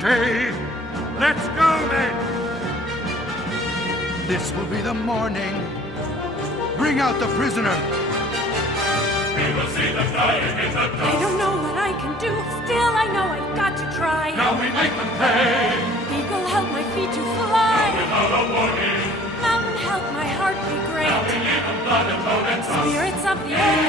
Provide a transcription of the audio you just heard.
day. Let's go, men! This will be the morning. Bring out the prisoner. We will see them die against the dust. I don't know what I can do. Still, I know I've got to try. Now we make them pay. Eagle, help my feet to fly. Without a warning. Mountain, help my heart be great. Now we leave them blood and bone and dust. Spirits of the earth,